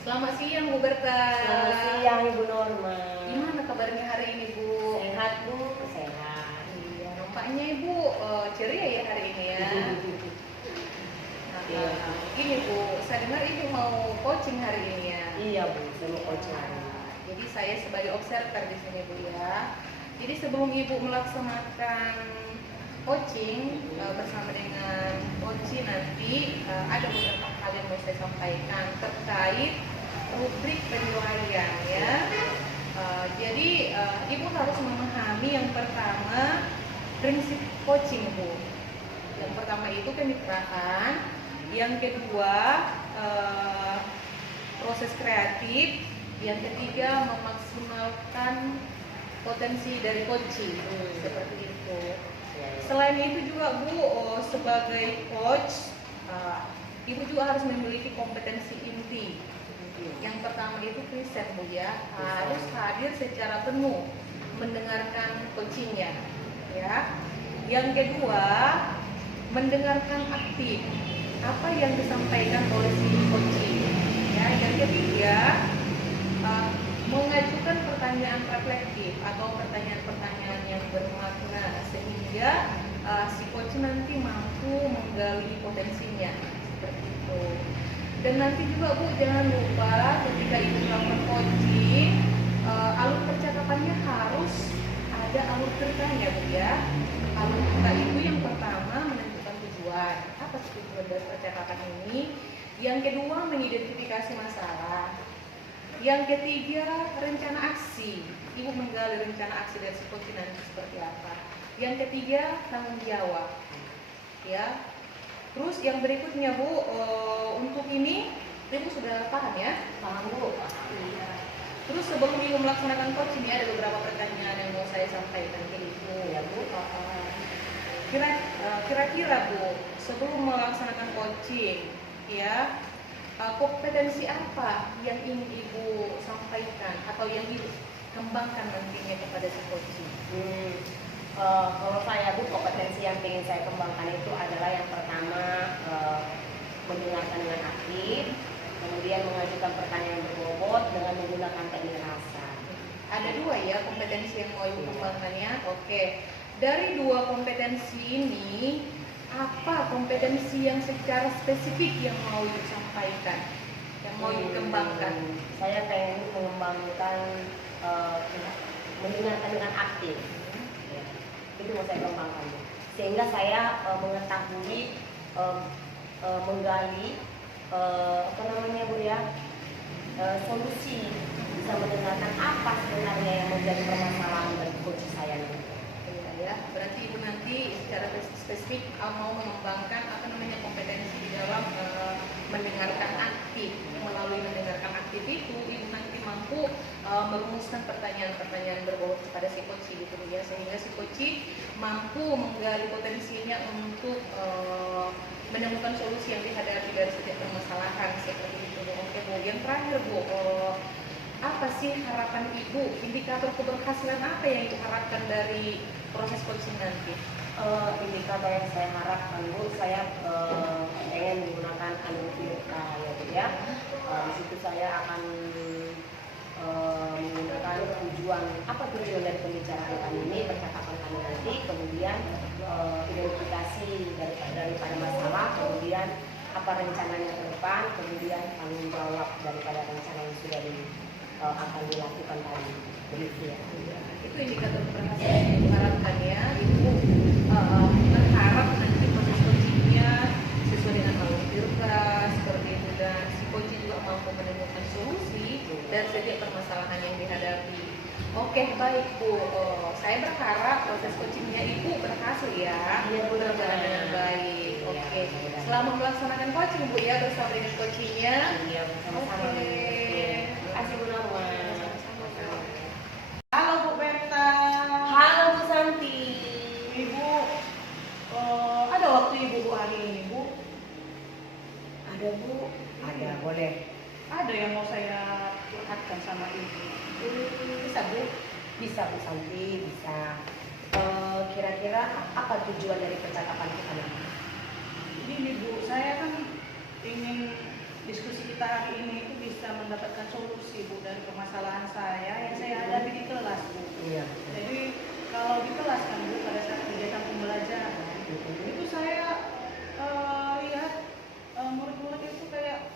Selamat siang Bu Berta. Selamat siang Ibu Norma. Gimana kabarnya hari ini Bu? Sehat Bu? Sehat. Iya, nampaknya Ibu ceria ya hari ini ya. Gini Bu, saya dengar Ibu mau coaching hari ini ya. Iya Bu, saya mau coaching hari ini. Jadi saya sebagai observer di sini Bu ya. Jadi sebelum Ibu melaksanakan coaching bersama dengan coach nanti ada beberapa hal yang mau saya sampaikan terkait rubrik penilaian ya. Jadi Ibu harus memahami yang pertama prinsip coaching Bu. Yang pertama itu kemitraan, yang kedua proses kreatif, yang ketiga memaksimalkan potensi dari coaching seperti itu. Selain itu juga Bu, sebagai coach, Ibu juga harus memiliki kompetensi inti. Yang pertama itu present Bu ya, harus hadir secara penuh mendengarkan coachingnya ya. Yang kedua, mendengarkan aktif apa yang disampaikan oleh si coaching ya. Yang ketiga, mengajukan pertanyaan reflektif atau pertanyaan-pertanyaan yang bermakna sehingga si coach nanti mampu menggali potensinya seperti itu. Dan nanti juga Bu, jangan lupa ketika Ibu melakukan coaching, alur percakapannya harus ada alur ceritanya Bu ya. Alur cerita itu yang pertama menentukan tujuan, apa tujuan dari percakapan ini. Yang kedua, mengidentifikasi masalah. Yang ketiga, rencana aksi. Ibu menggali rencana aksi dari si coach nanti seperti apa. Yang ketiga, tanggung jawab. Ya. Terus yang berikutnya Bu, untuk ini Ibu sudah paham ya? Paham Bu? Iya. Terus sebelum Ibu melaksanakan coaching ada beberapa pertanyaan yang mau saya sampaikan ke Ibu ya Bu. Kira-kira Bu, sebelum melaksanakan coaching ya, kompetensi apa yang ingin Ibu sampaikan atau yang Ibu kembangkan nantinya kepada si coaching? Kalau saya Bu, kompetensi yang ingin saya kembangkan itu adalah yang pertama mendengarkan dengan aktif, kemudian mengajukan pertanyaan berbobot dengan menggunakan teknik rasa. Ada dua ya kompetensi yang mau Ibu kembangkan ya. Oke, dari dua kompetensi ini apa kompetensi yang secara spesifik yang mau Ibu sampaikan, yang mau Ibu kembangkan? Saya pengen mengembangkan mendengarkan dengan aktif. Itu mau saya kembangkan, sehingga saya mengetahui menggali Bu ya, solusi, bisa mendengarkan apa sebenarnya yang menjadi permasalahan dari coach saya ini. Ya, berarti Ibu nanti secara spesifik mau mengembangkan kompetensi di dalam mendengarkan aktif. Melalui mendengarkan aktif itu Ibu nanti mampu merumuskan pertanyaan-pertanyaan berbobot kepada si coach gitu ya, sehingga si coach mampu menggali potensinya untuk menemukan solusi yang dihadapi dari setiap permasalahan seperti itu. Oke Bu, yang terakhir Bu, apa sih harapan Ibu, indikator keberhasilan apa yang diharapkan dari proses coaching nanti? Indikator yang saya harapkan Bu, saya pengen menggunakan Anurvirta ya. Di situ saya akan menggunakan apa tujuan dari pembicaraan kami ini, percakapan kami nanti, kemudian identifikasi daripada masalah, kemudian apa rencananya ke depan, kemudian tanggung jawab daripada rencana yang sudah akan dilakukan tadi. Demikian. Itu indikator keberhasilan yang diharapkan ya. Ibu berharap nanti proses coachingnya sesuai dengan alur cerita seperti itu, dan si coach juga mampu menemukan solusi dari setiap permasalahan yang dihadapi. Oke, baik Bu, saya berharap proses coachingnya Ibu berhasil ya, berjalan dengan baik. Oke, selama melaksanakan coaching Bu ya, bersama dengan coachingnya. Iya, sama-sama. Terima kasih Bu Norma. Halo Bu Berta. Halo Bu Santi. Ibu, ada waktu Ibu Bu hari ini Bu? Ada Bu? Ada, boleh. Ada yang mau saya curhatkan sama Ibu. Bisa Bu? Bisa Bu Santi, bisa. Kira-kira apa tujuan dari percakapan kita nanti? Ini Bu, saya kan ingin diskusi kita hari ini itu bisa mendapatkan solusi Bu dari permasalahan saya yang saya hadapi di kelas Bu. Iya. Jadi kalau di kelas kan Bu pada saat kegiatan pembelajaran itu saya lihat murid-murid itu kayak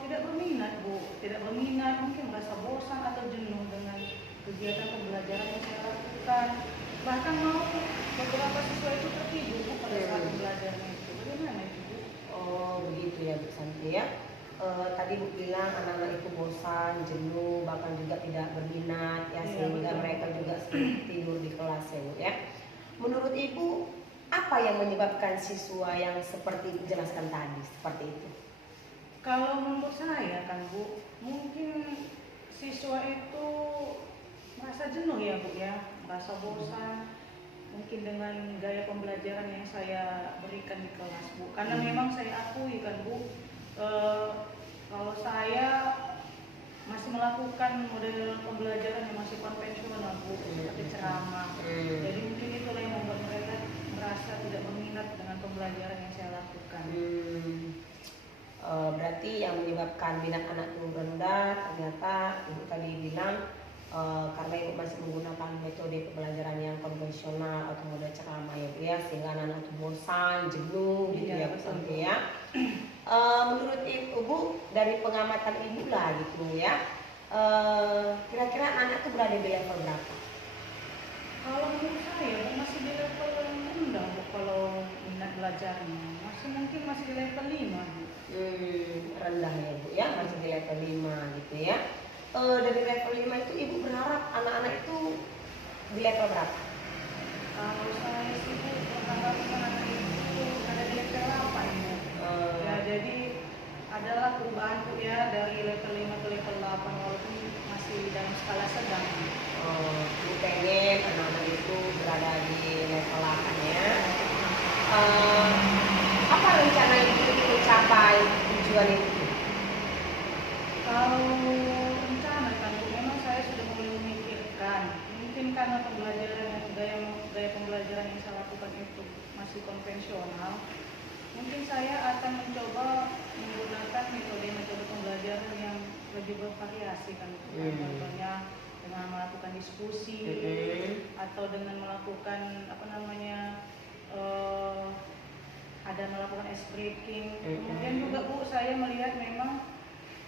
tidak berminat Bu, tidak berminat, mungkin merasa bosan atau jenuh dengan kegiatan pembelajaran yang saya lakukan. Bahkan mau beberapa siswa itu tertidur Bu pada saat pembelajaran itu. Bagaimana itu Bu? Oh begitu ya Bu Santi ya. Tadi Bu bilang anak-anak itu bosan, jenuh, bahkan juga tidak berminat ya, Iya, sehingga betul. mereka juga sering tidur di kelas ya Bu ya. Menurut Ibu apa yang menyebabkan siswa yang seperti dijelaskan tadi seperti itu? Kalau menurut saya kan Bu, mungkin siswa itu merasa jenuh ya Bu ya, merasa bosan mungkin dengan gaya pembelajaran yang saya berikan di kelas Bu. Karena memang saya akui kan Bu, kalau saya masih melakukan model pembelajaran yang masih konvensional Bu, seperti ceramah. Jadi mungkin itulah yang membuat mereka merasa tidak berminat dengan pembelajaran yang saya lakukan. Berarti yang menyebabkan minat anak itu rendah ternyata Ibu tadi bilang karena Ibu masih menggunakan metode pembelajaran yang konvensional atau model ceramah ya Bu ya, sehingga anak-anak itu bosan, jenuh gitu ya Bu Santi ya. Menurut Ibu dari pengamatan Ibu lah gitu ya, kira-kira anak itu berada di level berapa? Kalau menurut saya Bu, masih di level yang rendah Bu, kalau minat belajarnya masih di level 5 Bu. Rendah ya Bu ya, masih di level 5 gitu ya. Dari level 5 itu Ibu berharap anak-anak itu di level berapa? Kalau saya sih Bu berharap anak itu ada di level 8 Bu. Ya jadi adalah perubahan Bu ya dari level 5 ke level 8 walaupun masih dalam skala sedang. Ibu pengen anak-anak itu berada di level 8 ya. Apa rencana Ibu untuk mencapai tujuan itu? Kalau rencana kan Bu, memang saya sudah mulai memikirkan. Mungkin karena gaya pembelajaran yang saya lakukan itu masih konvensional, mungkin saya akan mencoba menggunakan metode-metode pembelajaran yang lebih bervariasi kan. Contohnya dengan melakukan diskusi atau dengan melakukan ada melakukan ice breaking. Kemudian juga Bu, saya melihat memang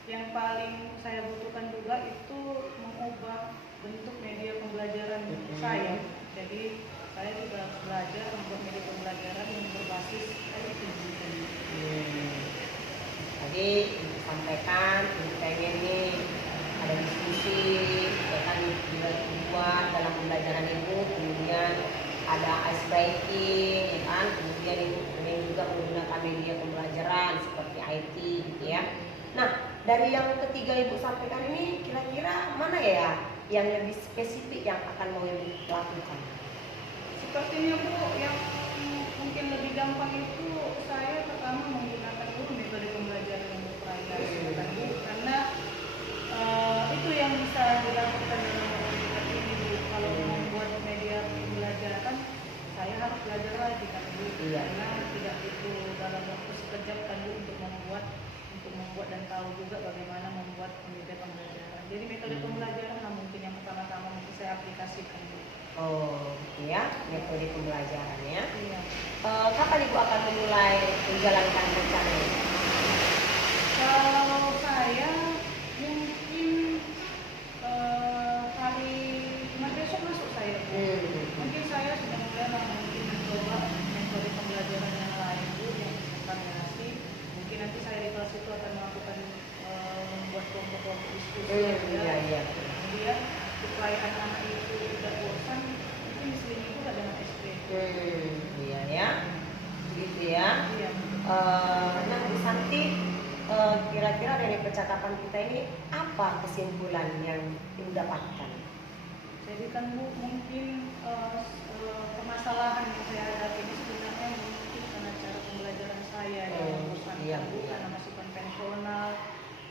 yang paling saya butuhkan juga itu mengubah bentuk media pembelajaran saya. Jadi saya juga belajar membuat media pembelajaran yang berbasis IT. Tadi Ibu sampaikan Ibu pengen nih ada diskusi ya kan, dibuat dalam pembelajaran Ibu, kemudian ada ice breaking ya kan, kemudian Ibu pengen juga menggunakan media pembelajaran seperti IT gitu ya. Nah, dari yang ketiga Ibu sampaikan ini kira-kira mana ya yang lebih spesifik yang akan mau Ibu lakukan? Sepertinya Bu, yang mungkin lebih gampang itu saya pertama menggunakan dulu metode pembelajaran yang bervariasi kan Bu, karena itu yang bisa dilakukan dalam komunitas ini Bu. Kalau membuat media pembelajaran saya harus belajar lagi kan Bu, karena tidak itu dalam waktu sekejap kan Bu untuk membuat dan tahu juga bagaimana membuat media pembelajaran. Jadi metode pembelajaran mungkin yang pertama-tama mungkin saya aplikasikan Bu. Oh, gitu ya, metode pembelajarannya. Iya. Kapan Ibu akan memulai menjalankan rencana ini? Kalau saya mungkin hari Jumat besok masuk saya Bu. Mungkin saya sudah mulai mencoba metode pembelajaran yang lain Bu, yang variasi. Mungkin nanti saya di kelas itu akan melakukan membuat kelompok-kelompok diskusi. Iya. Kemudian supaya anak-anak itu tidak bosan, mungkin diselingi juga dengan SP. Iya ya, gitu ya. Iya. Nah Bu Santi, kira-kira dari percakapan kita ini apa kesimpulan yang Ibu dapatkan? Jadi kan Bu, mungkin permasalahan yang saya hadapi ini sebenarnya mungkin karena cara pembelajaran saya yang bosan Bu, karena masih konvensional,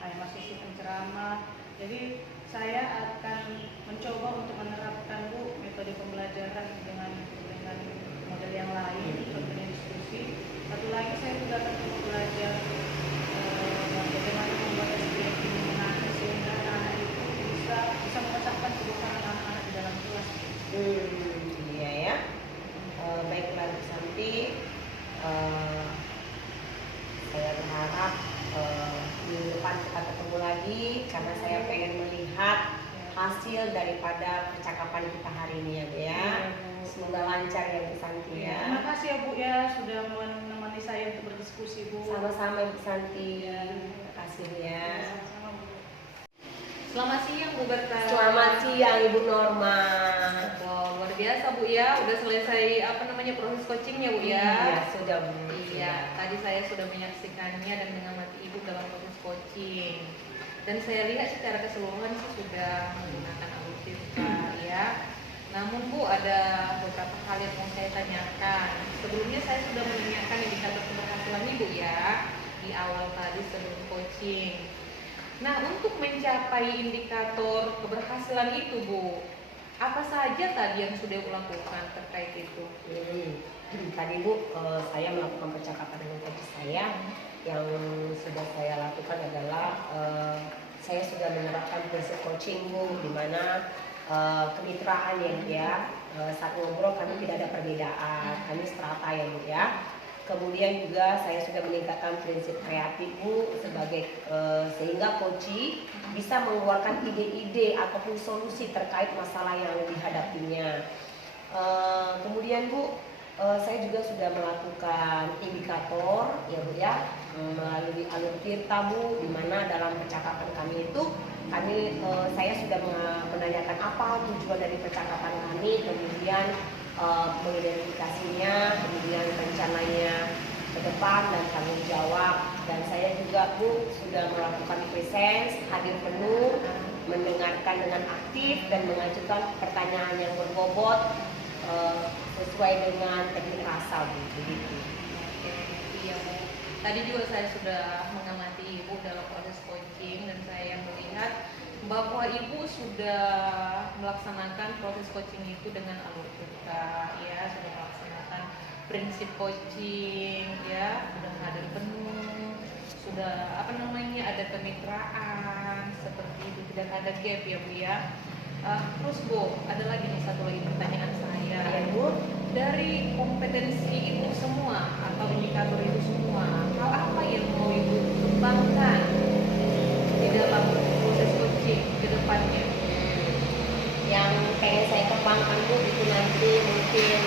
masih sistem ceramah. Jadi saya akan mencoba untuk menerapkan Bu metode pembelajaran dengan model yang lain, contohnya diskusi. Satu lagi saya juga akan coba belajar metode kapan kita ketemu lagi karena saya pengen melihat hasil daripada percakapan kita hari ini ya Bu ya. Semoga lancar ya Bu Santi ya. Terima kasih ya Bu ya sudah menemani saya untuk berdiskusi Bu. Sama-sama Bu Santi. Terima kasih Bu ya. Sama-sama Bu. Selamat siang Bu Berta. Selamat siang Ibu Norma. Oh, luar biasa Bu ya, udah selesai proses coachingnya Bu ya. Iya sudah Bu. Iya, tadi saya sudah menyaksikannya dan mengamati Ibu dalam proses coaching. Dan saya lihat secara keseluruhan sih sudah menggunakan alur tirta ya. Namun Bu, ada beberapa hal yang mau saya tanyakan. Sebelumnya saya sudah menanyakan indikator keberhasilan Ibu ya di awal tadi sebelum coaching. Nah, untuk mencapai indikator keberhasilan itu Bu, apa saja tadi yang sudah Ibu lakukan terkait itu? Tadi Bu, saya melakukan percakapan dengan coach saya. Yang sudah saya lakukan adalah saya sudah menerapkan prinsip coaching Bu, di mana kemitraan ya, saat ngobrol kami tidak ada perbedaan, kami strata ya Bu ya. Kemudian juga saya sudah meningkatkan prinsip kreatif Bu sebagai sehingga coaching bisa mengeluarkan ide-ide ataupun solusi terkait masalah yang dihadapinya. Kemudian Bu, saya juga sudah melakukan indikator ya Bu ya, melalui alur tirta Bu, di mana dalam percakapan kami itu saya sudah menanyakan apa tujuan dari percakapan kami, kemudian mengidentifikasinya, kemudian rencananya ke depan dan tanggung jawab. Dan saya juga Bu sudah melakukan presence, hadir penuh, mendengarkan dengan aktif dan mengajukan pertanyaan yang berbobot sesuai dengan teknik rasa Bu, begitu. Oke, iya Bu. Tadi juga saya sudah mengamati Ibu dalam proses coaching dan saya melihat bahwa Ibu sudah melaksanakan proses coaching itu dengan alur tirta ya, sudah melaksanakan prinsip coaching ya, sudah hadir penuh, sudah ada kemitraan seperti itu, tidak ada gap ya Bu ya. Terus Bu, ada lagi nih satu lagi pertanyaan saya. Ya Bu, Dari kompetensi itu semua atau indikator itu semua, hal apa yang mau Ibu kembangkan di dalam proses coaching ke depannya? yang pengen saya kembangkan Bu itu nanti mungkin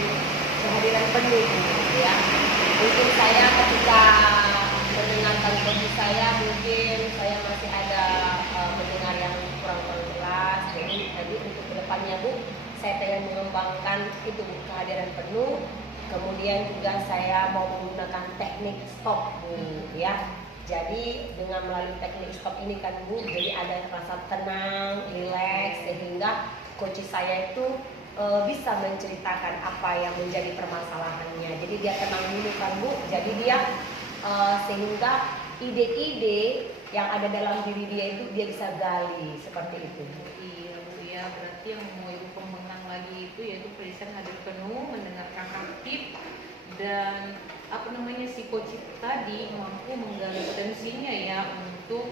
kehadiran penuh Bu ya. Mungkin saya ketika mendengarkan coach saya, mungkin saya masih ada mendengar yang kurang jelas. Jadi nanti untuk kedepannya Bu, saya pengen mengembangkan itu Bu, kehadiran penuh. Kemudian juga saya mau menggunakan teknik stop Bu ya. Jadi dengan melalui teknik stop ini kan Bu, jadi ada rasa tenang, rileks, sehingga coach saya itu bisa menceritakan apa yang menjadi permasalahannya. Jadi dia tenang dulu kan Bu, jadi dia sehingga ide-ide yang ada dalam diri dia itu dia bisa gali seperti itu. Iya Bu ya, berarti yang mau Ibu kembangkan lagi itu yaitu present hadir penuh, mendengarkan aktif, dan si coach tadi mampu menggali potensinya ya untuk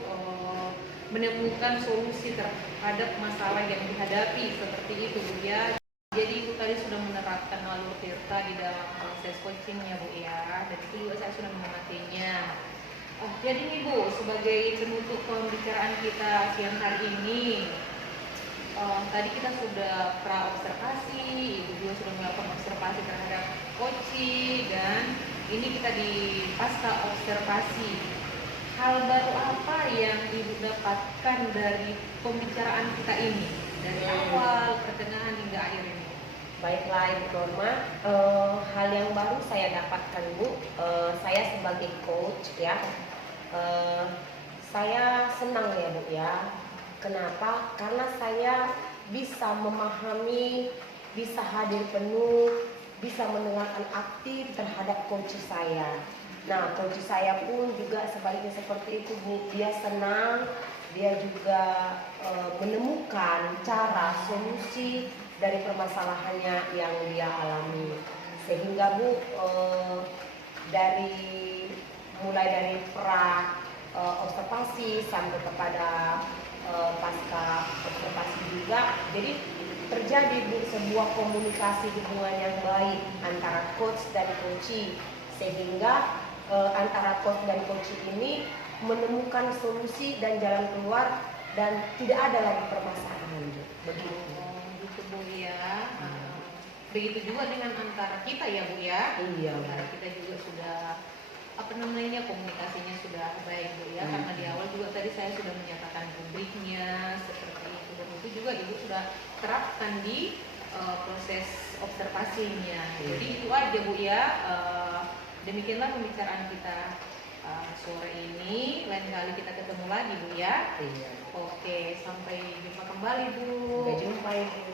menemukan solusi terhadap masalah yang dihadapi seperti itu Bu ya. Jadi Ibu tadi sudah menerapkan alur tirta di dalam proses coachingnya Bu ya, dan itu juga saya sudah mengamatinya. Jadi nih Bu, sebagai penutup pembicaraan kita siang hari ini, tadi kita sudah pra-observasi, Ibu juga sudah melakukan observasi terhadap coaching, dan ini kita di pasca observasi. Hal baru apa yang Ibu dapatkan dari pembicaraan kita ini, dari awal, pertengahan hingga akhir ini? Baiklah Ibu Norma, hal yang baru saya dapatkan Bu, saya sebagai coach ya, saya senang ya Bu ya. Kenapa? Karena saya bisa memahami, bisa hadir penuh, bisa mendengarkan aktif terhadap coach saya. Nah, coach saya pun juga sebaliknya seperti itu Bu, dia senang, dia juga menemukan cara solusi dari permasalahannya yang dia alami. Sehingga Bu, mulai dari pra observasi sampai kepada pasca observasi juga, jadi terjadi Bu sebuah komunikasi hubungan yang baik antara coach dan coachee, sehingga antara coach dan coach ini menemukan solusi dan jalan keluar dan tidak ada lagi permasalahan. Begitu. Oh, gitu Bu ya. Begitu juga dengan antara kita ya Bu ya. Iya. Antara kita juga sudah komunikasinya sudah baik Bu ya. Karena di awal juga tadi saya sudah menyatakan rubriknya seperti itu, dan itu juga Ibu sudah terapkan di proses observasinya. Jadi itu aja Bu ya. Demikianlah pembicaraan kita sore ini. Lain kali kita ketemu lagi Bu ya. Iya. Oke, sampai jumpa kembali Bu. Sampai jumpa Ibu.